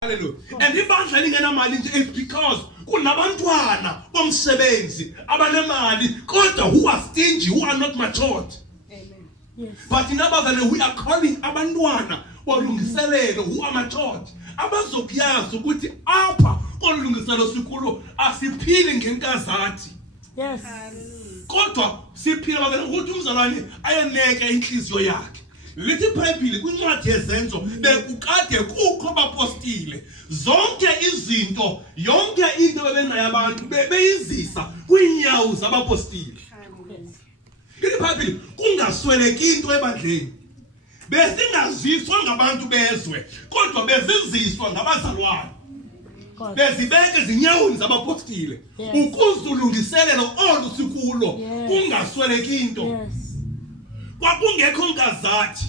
Hallelujah. And ibandla lingenamali nje is because kunabantwana bomsebenzi abanemali kodwa who are stingy, who are not matured. Amen. Yes. But in abazali we are calling abantwana olungiselelo who are matured. Abazokuyazi ukuthi apha olungiselelo sikhulo asiphili ngenkazathi. Yes. Kodwa siphila bakhe ukuthi umzalwane ayeneke inhliziyo yakhe. Lithi iBhayibheli kwincwadi yezenzo bekukade kukho abapostile zonke izinto yonke into bebenayo abantu beyizisa kwinyawo zabapostile. Lithi iBhayibheli kungasweleki into ebandleni besingaziswa ngabantu bezwe kodwa beziziswa ngabazalwane bezibeke izinyawo zabapostile ukuzulungiselelo olusikulo kungasweleki into. Kwakungekho nkazathi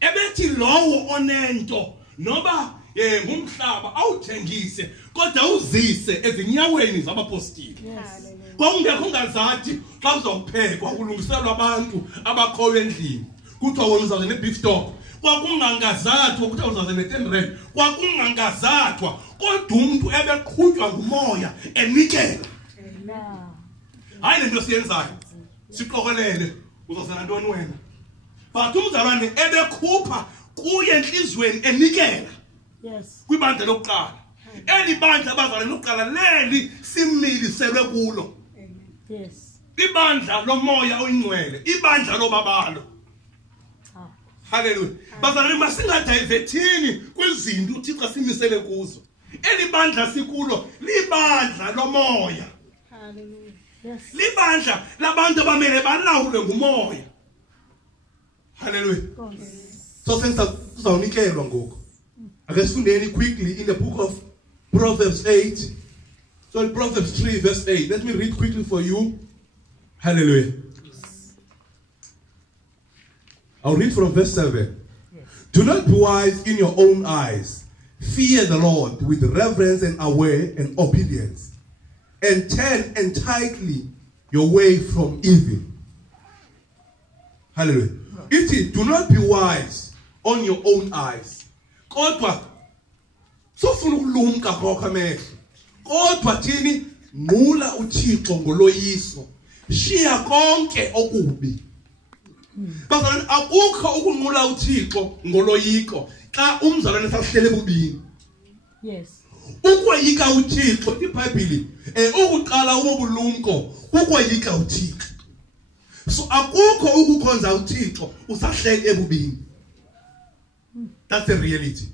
ebethi lowo onento noba ngumhlaba awuthengise kodwa uzise ezinyaweni zabapostile. Kwakungekho nkazathi xa uzophekwa kulungiselwa abantu abakhoyo endlini kuthiwa wena uzaze ne-beef stock. Kwakungangazathwa ukuthi uzaze ne-10 rand. Kwakungangazathwa kodwa umuntu ebeqhutywa ngumoya enikela. Hayi lento siyenzayo siqokelele uzosana ntoni wena. But umzalwane ebekhupha kuye enhlizweni enikela. Yes. Kwibandla lokuqala. Eli bandla abazalwane lokuqala leli similiselwe kulo. Yes. Ibandla lomoya oyingcwele, ibandla lobabalo. Hallelujah. Bazalwane masingadivethini kwizinto uThixo simisele kuzo. Eli bandla sikulo libandla lomoya. Hallelujah. Yes. Libandla labantu abamele balawulwe ngumoya. Hallelujah. So senza kuzawunikelwa ngoku. Ake sifundeni quickly in the book of Proverbs 8. So in Proverbs 3 verse 8. Let me read quickly for you. Hallelujah. I'll read from verse 7. Do not be wise in your own eyes. Fear the Lord with reverence and aware and obedience. And turn entirely your way from evil. Hallelujah. It is, do not be wise on your own eyes. Kodwa sofuna ukulumka kwakho amehlo. Kodwa thini nqula uThixo ngoloyiso. Shiya konke okubi. Bazalwane akukho ukunqula uThixo ngoloyiko xa umzalwane sahlele bubini. Yes. Ukwayika uThixo iBhayibheli ukuqala ubulumko ukwayika uThixo. So akukho ukukhonza uThixo usahlele ebubini. That's the reality.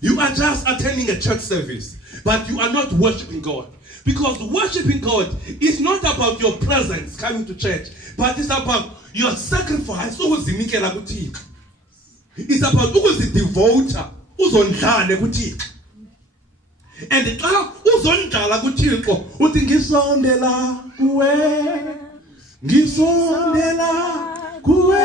You are just attending a church service, but you are not worshiping God. Because worshiping God is not about your presence coming to church, but it's about your sacrifice. Ukuzinikela kuThixo. It's about ukuzidevota, uzondlane kuThixo. And xa uzondlala kuThixo uthi ngisondela kuwe, ngisondela kuwe,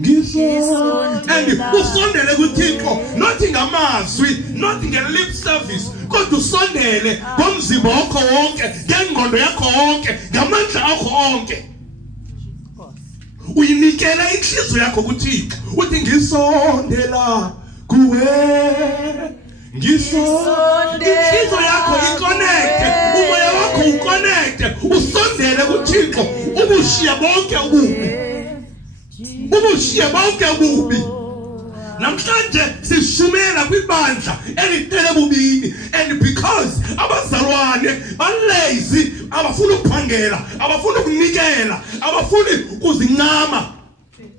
ngisondela. And usondele kuThixo not ngamazwi, not nge-lip service, kodwa usondele ngomzimba wakho wonke, ngengqondo yakho yonke, ngamandla akho onke. Uyinikela inhliziyo yakho kuThixo uthi ngisondela kuwe, inhliziyo yakho iconnecte, umoya wakho uconnecte, usondele kuThixo ubushiya bonke ububi. Ubushiya bonke ububi. Namhlanje sishumela kwibandla elitele bubini, and because abazalwane balazy abafuna ukuphangela, abafuna ukunikela, abafuna ukuzincama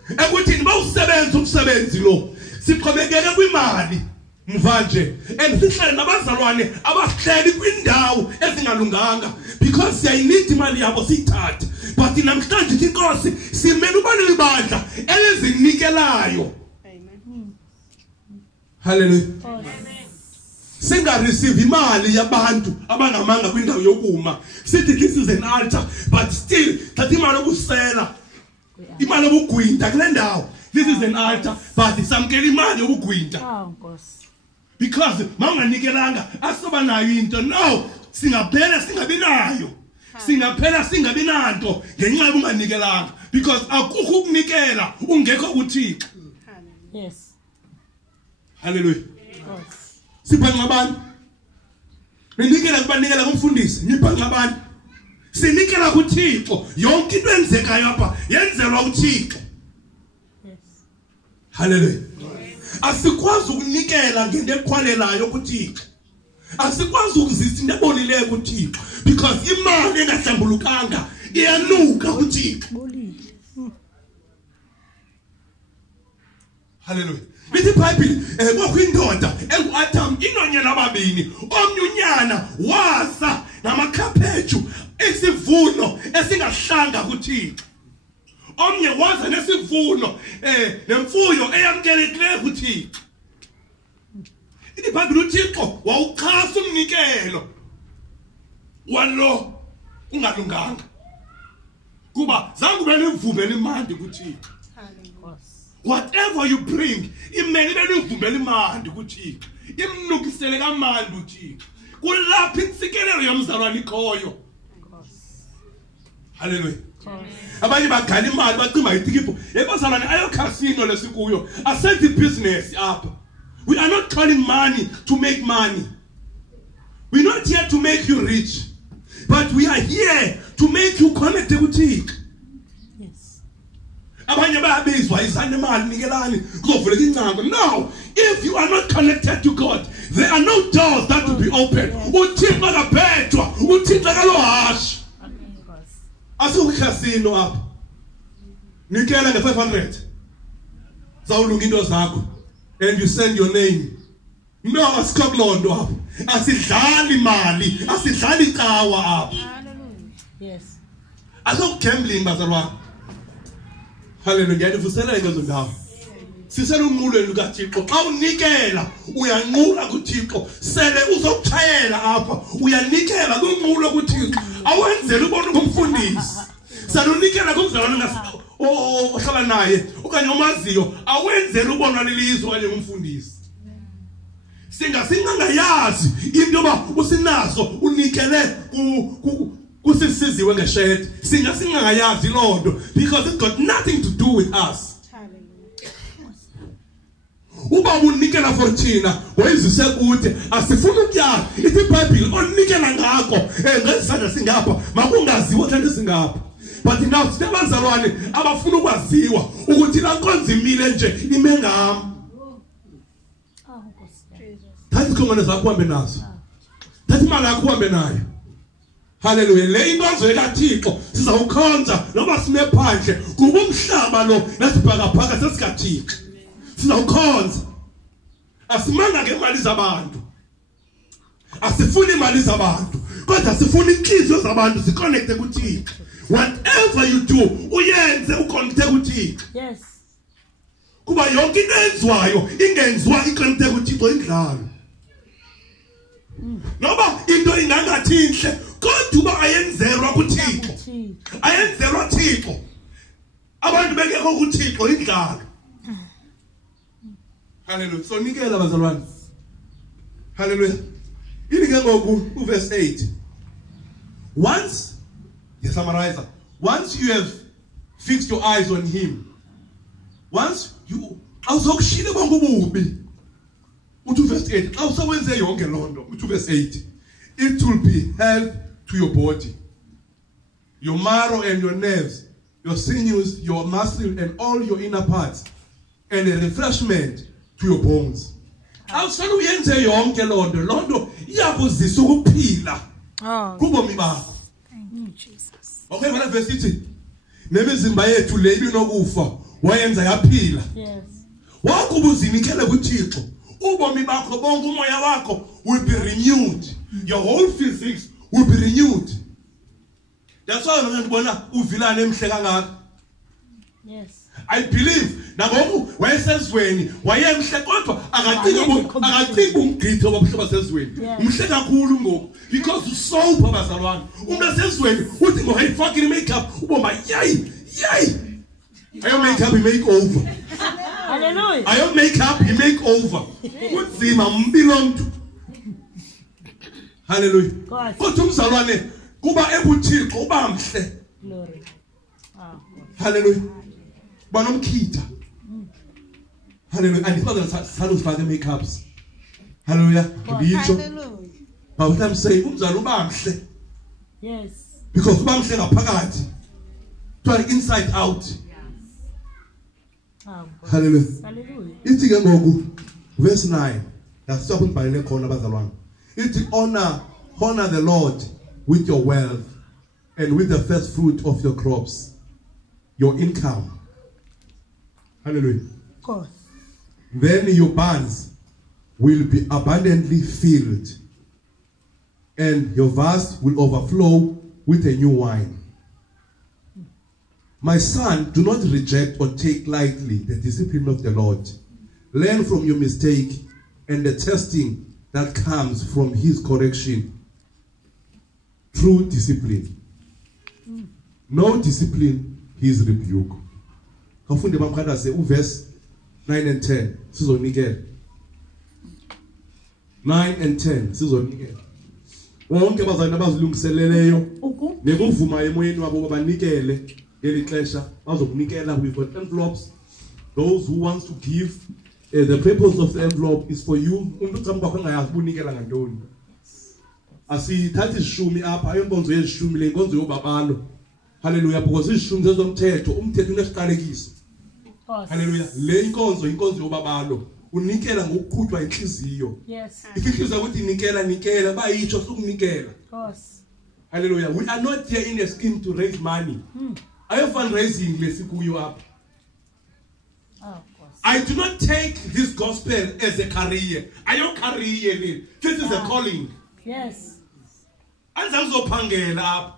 ekuthini bawusebenza umsebenzi lo siqhubekeke kwimali mvanje, and sihlale nabazalwane abahleli kwindawo ezingalunganga because siyayinida imali yabo siyithathe. But namhlanje inkosi simele ubani libandla elizinikelayo. Hallelujah. Singa receive imali yabantu abangamanga kwindawo yokuma. Sithi this is an altar, but still thathi imali okusela, imali obugwinta kule ndawo. This is an altar, but samkela imali obugwinta. Nkosi. Because mawunganikelanga asoba nayo into. No, singaphela singabi nayo. Singaphela singabi nanto ngenxa yokunganikelanga, because akukho ukunikela ungekho kuThixo. Yes. Hallelujah. Yes. Sibhanqa abantu. Ninikela kubanikela kumfundisi, nibhanqa abantu. Sinikela kuThixo, yonke into enzekayo apha yenzelwa uThixo. Yes. Hallelujah. Asikwazi ukunikela ngento ekhwalelayo kuThixo. Asikwazi ukuzisa into ebolileyo kuThixo because imali engahlambulukanga iyanuka kuThixo. Hallelujah. Lithi iBhayibheli kwakho indoda enguAdam inonyana ababini, omnye unyana wasa namakhaphetshu esivuno esingahlanga kuThixo. Omnye waza nesivuno nemfuyo eyamkelekileyo kuThixo. iBhayibheli uThixo wawuxhasa umnikelo walo ungalunganga. Kuba zange ube nevumela imandi kuThixo. Whatever you bring, imele benivumela imandi kuThixo. Imnukisele kamandi uThixo. Kulapha insikelelo yomzalwane ikhoyo. Hallelujah. Abanye bagala imali bacima itikipho. Yebazalwane ayo casino lesikuyo. Asenze business apha. We are not calling money to make money. We're not here to make you rich. But we are here to make you connected with Thixo. Yes. Abanye bayabizwa izane imali nikelani kuzovuleka ingcango. No, if you are not connected to God, there are no doors that will be open. uThixo akabhejwa, uThixo akalohasha. Asukukasino apha. Nikela nge500. Zawulunga into zakho and you send your name. No, asikokulondo apha. Asidlali imali, asidlali icawa apha. Yes. Alo gambling bazalwane. Hallelujah. Ngiyanivuselela ingezo ndawo. Sisela unqulweni lukaThixo. Xa unikela uyanqula kuThixo. Sele uzokuchayela apha uyanikela kunqulo kuThixo. Awenzele ubone kumfundisi. Sele unikela kumzalwane ngasi ohlala naye okanye omaziyo awenzele ubona lelizwe okanye umfundisi. Singayazi into yoba usinazo unikele kusisiziwe ngeshede. Singayazi lonto because it got nothing to do with us. Uba unikela for thina wayizise kude asifuna ukuyazi ithi iBhayibheli onikela ngakho ngesandla singapha makungaziwa thina singapha. But now sinabazalwane abafuna ukwaziwa ukuthi la nkonzo imile nje ime ngami. Thathi ikhongwane zakho uhambe nazo. Thathi imali yakho uhambe nayo. Hallelujah. Le inkonzo ekaThixo sizawukhonza noma sime phandle kuba umhlaba lo nasibhakaphaka sesikaThixo. Sizawukhonza. Asimanga ngemali zabantu. Asifuni imali zabantu. Kodwa sifuna inhliziyo zabantu ziconnecte kuThixo. Whatever you do, uyenze uconnecte kuThixo. Yes. Kuba yonke into enziwayo ingenziwa iconnecte kuThixo indlalo. Noba into ingangathi inhle kodwa uba ayenzelwa kuThixo. Ayenzelwa Thixo. Abantu bengekho kuThixo indlalo. Hallelujah. So nikela bazalwane. Hallelujah. Inike ngoku uverse 8. Once the summarizer, once you have fixed your eyes on him, once you awuzokushila bongobubi. Uthi verse 8. Xa usawenze yonke lonto, uthi verse 8. It will be health to your body, your marrow and your nerves, your sinews, your muscle and all your inner parts, and a refreshment to your bones. Awusana uyenze yonke lonto iyakuzisa ukuphila kubomi bakho. Thank you, Jesus. Okay, mana verse 8. Nemizimba yethu le ibinokufa wayenza yaphila. Yes. Wakuba uzinikele kuThixo, ubomi bakho bonke umoya wakho will be renewed. Your whole physics will be renewed. That's why ngibona uvilana emhle kangaka. Yes. I believe nangoku wayesezweni wayemhle kodwa akacinga umgqitho wabahlobo sezweni. Mhle kakhulu ngoku because usopa bazalwane. Umuntu sezweni uthi ngohayifakile makeup uboma yay. Ayo makeup make over. Hallelujah. Ayo makeup make over. Kunzima umbilo mntu. Hallelujah. Kodwa umzalwane kuba ebuthixo uba mhle. Glory. Hallelujah. Banomkhitha. Hallelujah. And father salute for the makeups. Hallelujah. Ngiyitsho. Hallelujah. But what I'm saying, umzali uba mhle. Yes. Because uba mhle ngaphakathi. To inside out. Oh, Hallelujah. hallelujah. Ithi ke ngoku verse 9. Yasipha ukubhalele khona abazalwane. Ithi honor the Lord with your wealth and with the first fruit of your crops, your income. Hallelujah. Of course. Then your barns will be abundantly filled, and your vats will overflow with a new wine. My son, do not reject or take lightly the discipline of the Lord. Learn from your mistake and the testing that comes from his correction. True discipline. No discipline, his rebuke. Kafunde bamkhanda se verse 9 and 10 sizonikela. 9 and 10 sizonikela. Wonke abazali abazilungiseleleyo nekuvuma emoyeni wabo banikele ngelixesha bazokunikela. We've got envelopes. Those who wants to give, the purpose of the envelope is for you. Umuntu ucamba kwakho engayazi unikela ngantoni. Asithathi ishumi apha ayonkonzo yeshumi le nkonzo yobabalo. Hallelujah, because ishumi zezomthetho umthetho unesiqalekiso. Hallelujah. Le inkonzo yobabalo. Unikela ngokuqhutshwa inhliziyo. Yes. Ifihlisa ukuthi nikela bayitsho sokunikela. Of course. Hallelujah. We are not here in a scheme to raise money. Are you fundraising lesikuyo up? Oh, of course. I do not take this gospel as a career. Are you career? This is a calling. Yes. Andizakuzophangela apha.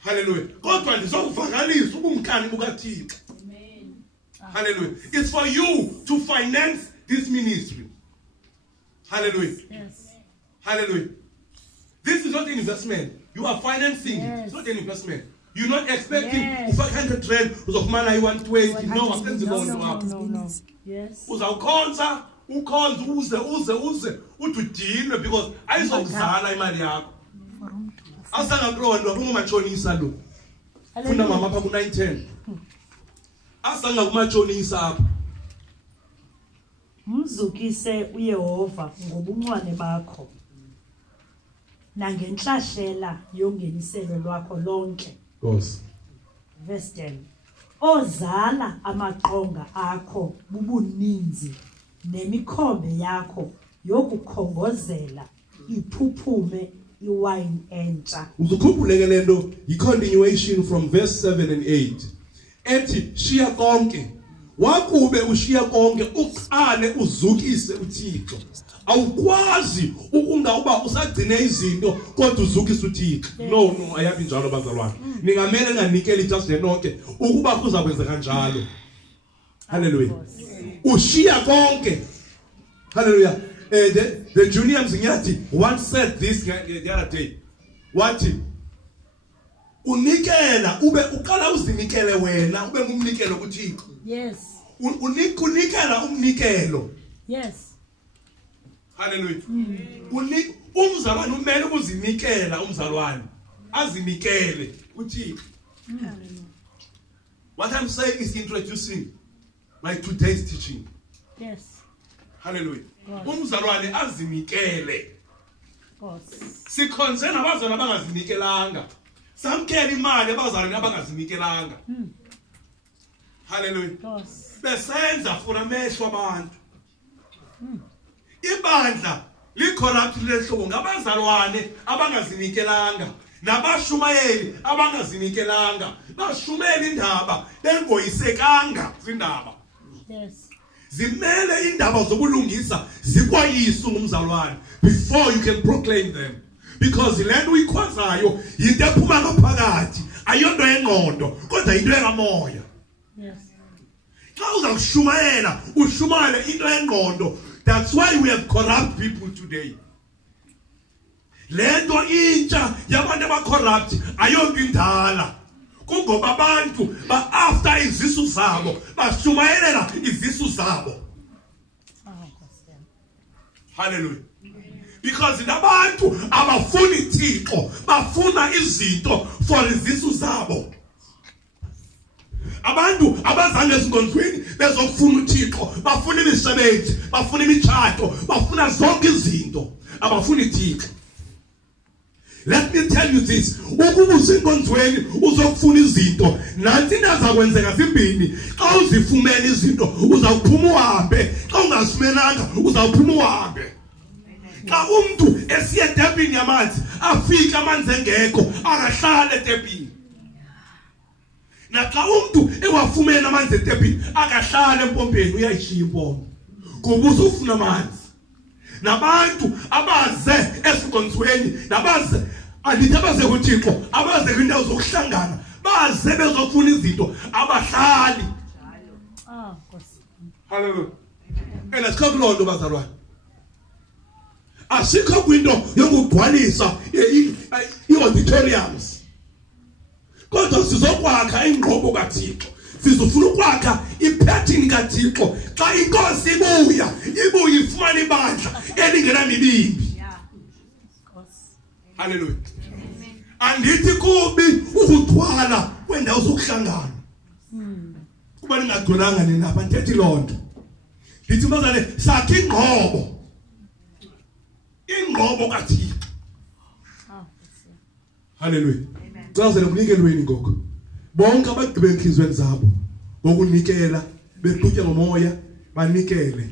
Hallelujah. Kodwa ndizokuvakalisa ubumkani bukaThixo. Amen. Hallelujah. It's for you to finance this ministry. Hallelujah. Yes. Hallelujah. This is not an investment. You are financing. Yes. It's not an investment. You're not expecting Yes. 500 rand uzofumana i-120. No, asenzi loo nto apha. No. Yes. Uzawukhonza, uze uthi udinwe because ayizokuzala imali yakho. Asangaqondwa kungumatshonisa lo. Funda mama apha ku-910. Asangakumatshonisa apha. Mzukise uYehova ngobunxwane bakho nangenhlahlela yongeniselo lwakho lonke. Goes. Verse 10. Ozala amaqonga akho bubuninzi nemikhombe yakho yokukhongozela iphuphume iwine entsha. Uzukhumbuleke lento yi-continuation from verse 7 and 8. Ethi shiya konke. Wakube ushiya konke uqale uzukise uThixo. Awukwazi ukungawuba usagcine izinto kodwa uzukise uThixo. No, ayabi njalo bazalwane. Ningamele nganikeli just lenonke ukuba kuzakwenza kanjalo. Hallelujah. Ushiya konke. Hallelujah. The junior Mzinyathi once said this the other day. Wathi unikela ube uqala uzinikele wena ube ngumnikelo kuThixo. Yes. Unikela umnikelo. Yes. Hallelujah. Umzalwane umele ukuzinikela umzalwane. Azinikele kuThixo. What I'm saying is introducing my today's teaching. Yes. Hallelujah. Umzalwane azinikele. Of course. Sikhonze nabazalwane abangazinikelanga. Samkela imali abazalwane abangazinikelanga. Hallelujah. Of course. Besenza for amehlo abantu. Ibandla licorrupt lehlobo ngabazalwane abangazinikelanga nabashumayeli abangazinikelanga bashumela indaba bengoyisekanga zindaba. Yes. Zimele indaba zobulungisa zikwayisu ngumzalwane before you can proclaim them, because lento uyikhwazayo yinto ephuma ngaphakathi ayonto engqondo kodwa into engamoya. Yes. Xa uzakushumayela ushumayele into engqondo. That's why we have corrupt people today. Lento intsha yabantu abacorrupt ayonto indala. Kungoba abantu ba after izisu zabo bashumayelela izisu zabo. Hallelujah. Because labantu abafuni Thixo bafuna izinto for izisu zabo. abantu abazange ezinkonzweni bezokufuna uThixo bafuna imisebenzi bafuna imitshato bafuna zonke izinto abafuni uThixo. Let me tell you this, ukuba usenkonzweni uzokufuna izinto nanti naza kwenzeka zimbini. Xa uzifumene izinto uzawuphuma uhambe, xa ungazifumenanga uzawuphuma uhambe. Xa umuntu esiye etepini yamanzi afika amanzi engekho akahlale etepini. Naxa umuntu ewafumene amanzi etepini akahlale empompeni uyayishiya impompo kuba uzofuna amanzi. Nabantu abaze esikonzweni nabaze andithi abaze kuThixo abaze kwindawo zokuhlangana baze bezofuna izinto abahlali. Hallelujah. Asikho kulonto bazalwane. Asikho kwinto yokugcwalisa i-auditoriums. Kodwa sizokwakha ingqobo kaThixo. Sizofuna ukwakha ipattern kaThixo. Xa inkosi ibuya ifumana ibandla elingenamibimbi. Hallelujah. Andithi kubi ukugcwala kwendawo zokuhlangana. Kuba ningagcwalanga nina bantethi lonto. Ndithi bazane sakhe ingqobo. Ingqobo kaThixo. Hallelujah. Xazela kunikelweni ngoko. Bonke abagqibe enhlizweni zabo ngokunikela beqhutya ngomoya banikele.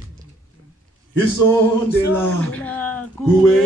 Isondela kuwe